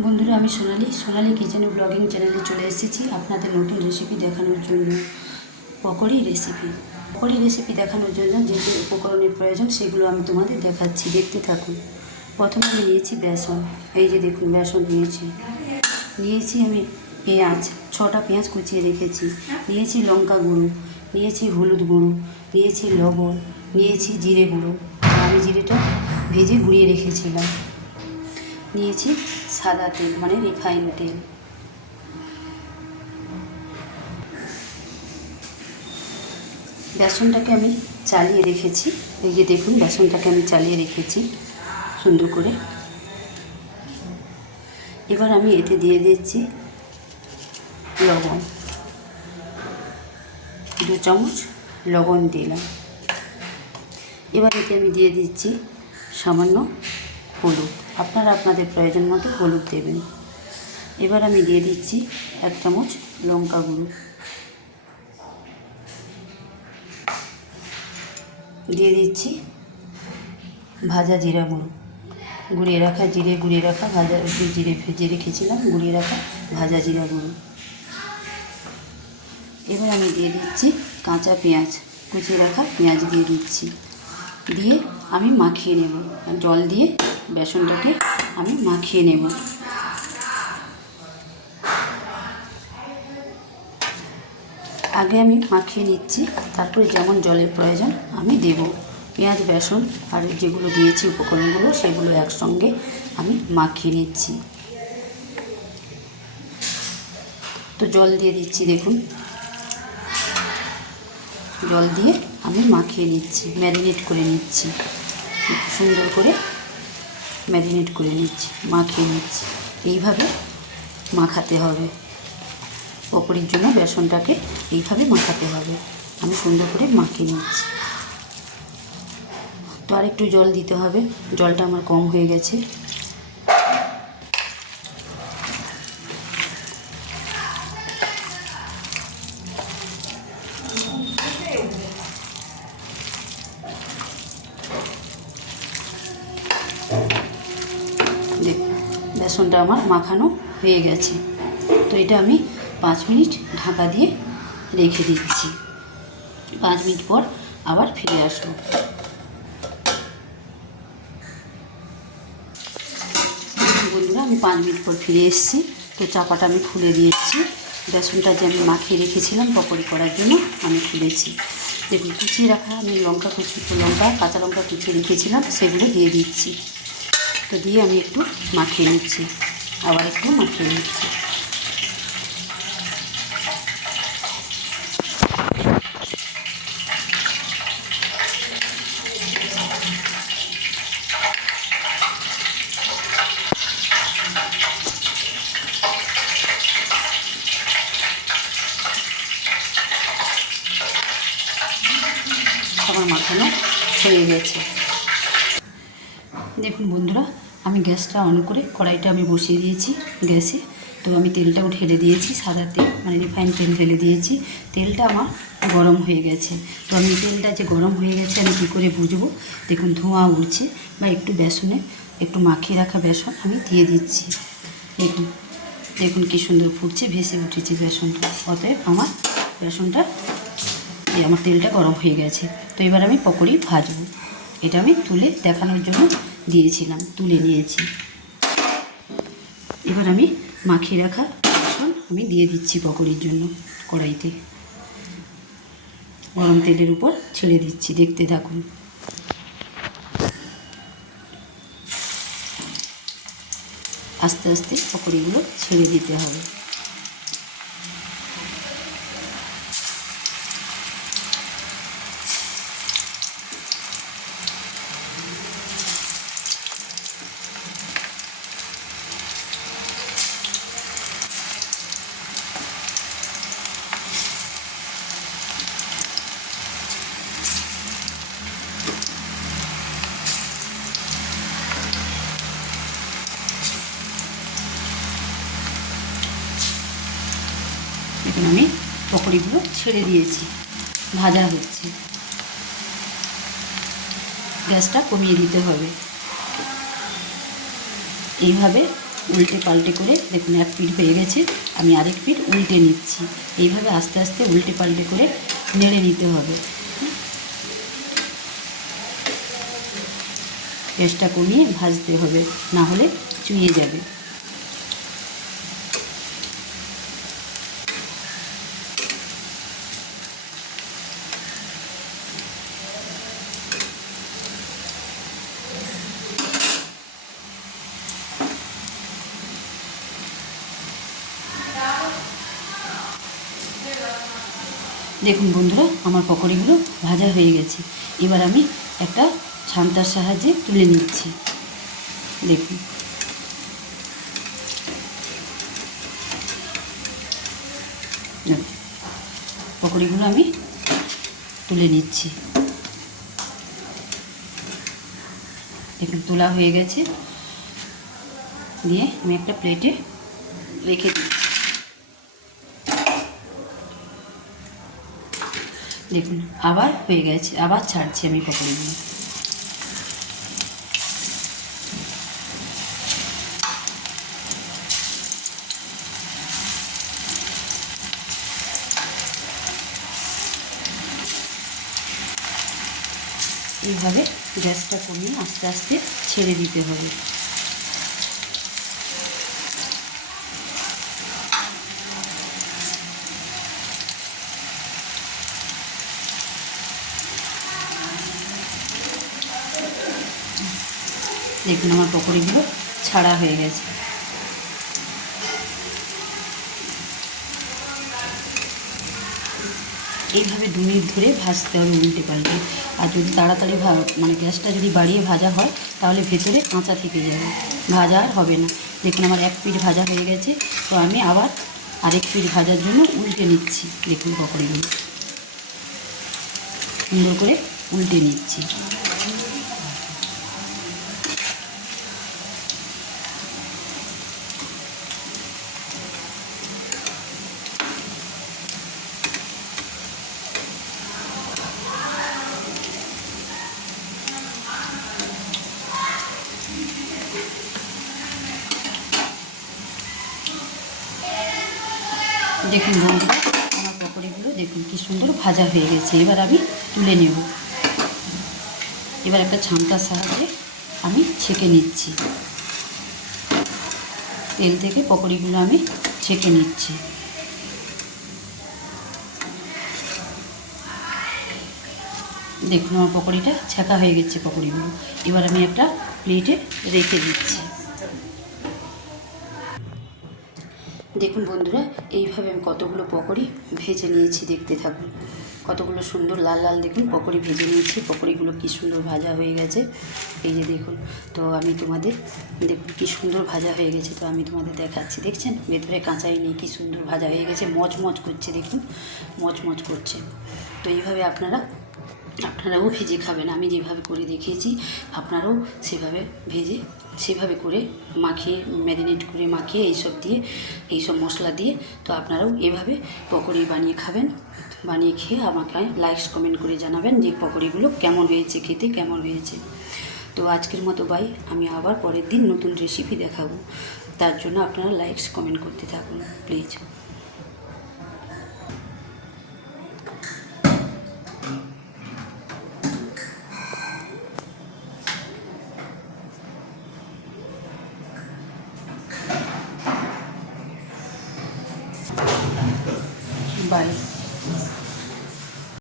বন্ধুরা, আমি সোনালি। সোনালি kitchen blogging চ্যানেলে চলে এসেছি আপনাদের নতুন রেসিপি দেখানোর জন্য। পকোড়ি রেসিপি পকোড়ি রেসিপি দেখানোর জন্য যে যে উপকরণের প্রয়োজন, সেগুলো আমি তোমাদের দেখাচ্ছি। দেখতে থাকুন। প্রথমে আমি নিয়েছি বেসন। এই যে দেখুন, বেসন নিয়েছি। নিয়েছি আমি পেঁয়াজ। ছটা পেঁয়াজ কুচিয়ে রেখেছি। নিয়েছি লঙ্কা গুঁড়ো। নিয়েছি হলুদ গুঁড়ো। নিয়েছি লবণ। নিয়েছি জিরে গুঁড়ো। আমি জিরেটা ভেজে গুঁড়িয়ে রেখেছিলাম। নিয়েছি সাদা তেল মানে রিফাইন তেল। বেসনটাকে আমি চালিয়ে রেখেছি। এই যে দেখুন, বেসনটাকে আমি চালিয়ে রেখেছি সুন্দর করে। এবার আমি এতে দিয়ে দিচ্ছি লবণ। দু চামচ লবণ দিলাম। এবার এতে আমি দিয়ে দিচ্ছি সামান্য হলুদ। আপনারা আপনাদের প্রয়োজন মতো হলুদ দেবেন। এবার আমি দিয়ে দিচ্ছি এক চামচ লঙ্কা গুঁড়ো। দিয়ে দিচ্ছি ভাজা জিরা গুঁড়ো। গুঁড়িয়ে রাখা জিরে, গুঁড়িয়ে রাখা ভাজা জিরে ভেজে রেখেছিলাম, গুঁড়িয়ে রাখা ভাজা জিরা গুঁড়ো। এবার আমি দিয়ে দিচ্ছি কাঁচা পেঁয়াজ। কুচিয়ে রাখা পেঁয়াজ দিয়ে দিচ্ছি। দিয়ে আমি মাখিয়ে নেব। জল দিয়ে বেসনটাকে আমি মাখিয়ে নেব। আগে আমি মাখিয়ে নিচ্ছি, তারপরে যেমন জলের প্রয়োজন আমি দেব। পেঁয়াজ, বেসন আর যেগুলো দিয়েছি উপকরণগুলো, সেগুলো একসঙ্গে আমি মাখিয়ে নিচ্ছি। তো জল দিয়ে দিচ্ছি, দেখুন। জল দিয়ে আমি মাখিয়ে নিচ্ছি, ম্যারিনেট করে নিচ্ছি। সুন্দর করে ম্যারিনেট করে নিচ্ছি, মাখিয়ে নিচ্ছি। এইভাবে মাখাতে হবে। পকড়ির জন্য বেসনটাকে এইভাবে মাখাতে হবে। আমি সুন্দর করে মাখিয়ে নিচ্ছি। তো আর একটু জল দিতে হবে। জলটা আমার কম হয়ে গেছে। বেসনটা আমার মাখানো হয়ে গেছে। তো এটা আমি পাঁচ মিনিট ঢাকা দিয়ে রেখে দিচ্ছি। পাঁচ মিনিট পর আবার ফিরে আসব। বন্ধুরা, আমি পাঁচ মিনিট পর ফিরে এসেছি। তো চাপাটা আমি খুলে দিয়েছি। বেসনটা যে আমি মাখিয়ে রেখেছিলাম পকোড়ি করার জন্য আমি খুলেছি। দেখুন, কুচিয়ে রাখা আমি লঙ্কা কুচি, লঙ্কা, কাঁচা লঙ্কা কুচিয়ে রেখেছিলাম, সেগুলো দিয়ে দিচ্ছি। তো দিয়ে আমি একটু মাখিয়ে নিচ্ছি। আবার একটু মাখিয়ে নিচ্ছি। আমার মাখানো হয়ে গেছে। দেখুন বন্ধুরা আমি গ্যাসটা অন করে কড়াইটা আমি বসিয়ে দিয়েছি গ্যাসে। তো আমি তেলটাও ঢেলে দিয়েছি, সাদা তেল মানে রিফাইন তেল ঢেলে দিয়েছি। তেলটা আমার গরম হয়ে গেছে। তো আমি তেলটা যে গরম হয়ে গেছে আমি কী করে বুঝব? দেখুন, ধোঁয়া উঠছে বা একটু বেসনে, একটু মাখিয়ে রাখা বেসন আমি দিয়ে দিচ্ছি। দেখুন দেখুন কী সুন্দর ফুটছে, ভেসে উঠেছে বেসনটা। অতএব আমার বেসনটা আমার তেলটা গরম হয়ে গেছে। তো এবার আমি পকোড়ি ভাজবো। এটা আমি তুলে দেখানোর জন্য দিয়েছিলাম, তুলে নিয়েছি। এবার আমি মাখিয়ে রাখা বেসন আমি দিয়ে দিচ্ছি পকোড়ির জন্য কড়াইতে। গরম তেলের উপর ছেড়ে দিচ্ছি, দেখতে থাকুন। আস্তে আস্তে পকোড়িগুলো ছেড়ে দিতে হবে এখন আমি পকোড়িগুলো ছেড়ে দিয়েছি। ভাজা হচ্ছে। গ্যাসটা কমিয়ে দিতে হবে। এইভাবে উল্টে পাল্টে করে দেখুন, এক পিঠ হয়ে গেছে। আমি আরেক পিঠ উল্টে নিচ্ছি। এইভাবে আস্তে আস্তে উল্টে পাল্টে করে নেড়ে নিতে হবে। গ্যাসটা কমিয়ে ভাজতে হবে, না হলে চুইয়ে যাবে। দেখুন বন্ধুরা, আমার পকোড়িগুলো ভাজা হয়ে গেছে। এবার আমি একটা ছান্তার সাহায্যে তুলে নিচ্ছি। দেখুন। পকোড়িগুলো আমি তুলে নিচ্ছি। দেখুন, তোলা হয়ে গেছে। দিয়ে আমি একটা প্লেটে রেখে দিচ্ছি। দেখুন, আবার হয়ে গেছে, আবার ছাড়ছি আমি পকোড়িগুলো এইভাবে গ্যাসটা কমিয়ে আস্তে আস্তে ছেড়ে দিতে হবে। দেখুন আমার পকোড়িগুলো ছাড়া হয়ে গেছে। এইভাবে দু মিনিট ধরে ভাজতে হবে উল্টে পাল্টে। আর যদি তাড়াতাড়ি মানে গ্যাসটা যদি বাড়িয়ে ভাজা হয়, তাহলে ভেতরে কাঁচা থেকে যাবে। ভাজা আর হবে না। দেখুন আমার এক পিঠ ভাজা হয়ে গেছে, তো আমি আবার আরেক পিঠ ভাজার জন্য উল্টে নিচ্ছি। দেখুন পকোড়িগুলো। সুন্দর করে উল্টে নিচ্ছি। দেখুন আমার পকোড়িগুলো দেখুন কি সুন্দর ভাজা হয়ে গেছে। এবার আমি তুলে নেব। এবার একটা ছামটার সাহায্যে আমি ছেঁকে নিচ্ছি। তেল থেকে পকোড়িগুলো আমি ছেঁকে নিচ্ছি। দেখুন আমার পকোড়িটা ছেঁকা হয়ে গেছে পকোড়িগুলো। এবার আমি একটা প্লেটে রেখে দিচ্ছি। দেখুন বন্ধুরা, এইভাবে আমি কতগুলো পকোড়ি ভেজে নিয়েছি দেখতে থাকুন। কতগুলো সুন্দর লাল লাল দেখুন পকোড়ি ভেজে নিয়েছি। পকোড়িগুলো কি সুন্দর ভাজা হয়ে গেছে। এই যে দেখুন, তো আমি তোমাদের দেখুন কি সুন্দর ভাজা হয়ে গেছে। তো আমি তোমাদের দেখাচ্ছি, দেখছেন? ভেতরে কাঁচাই নেই, কি সুন্দর ভাজা হয়ে গেছে। মচমচ করছে, দেখুন। মচমচ করছে। তো এইভাবে আপনারা আপনারাও ভেজে খাবেন। আমি যেভাবে করে দেখিয়েছি, আপনারাও সেভাবে ভেজে, সেভাবে করে মাখিয়ে, ম্যারিনেট করে মাখিয়ে এইসব দিয়ে, এইসব মশলা দিয়ে, তো আপনারাও এভাবে পকোড়ি বানিয়ে খাবেন। বানিয়ে খেয়ে আমাকে লাইকস কমেন্ট করে জানাবেন যে পকোড়িগুলো কেমন হয়েছে, খেতে কেমন হয়েছে। তো আজকের মতো বাই আমি আবার পরের দিন নতুন রেসিপি দেখাবো। তার জন্য আপনারা লাইকস কমেন্ট করতে থাকুন প্লিজ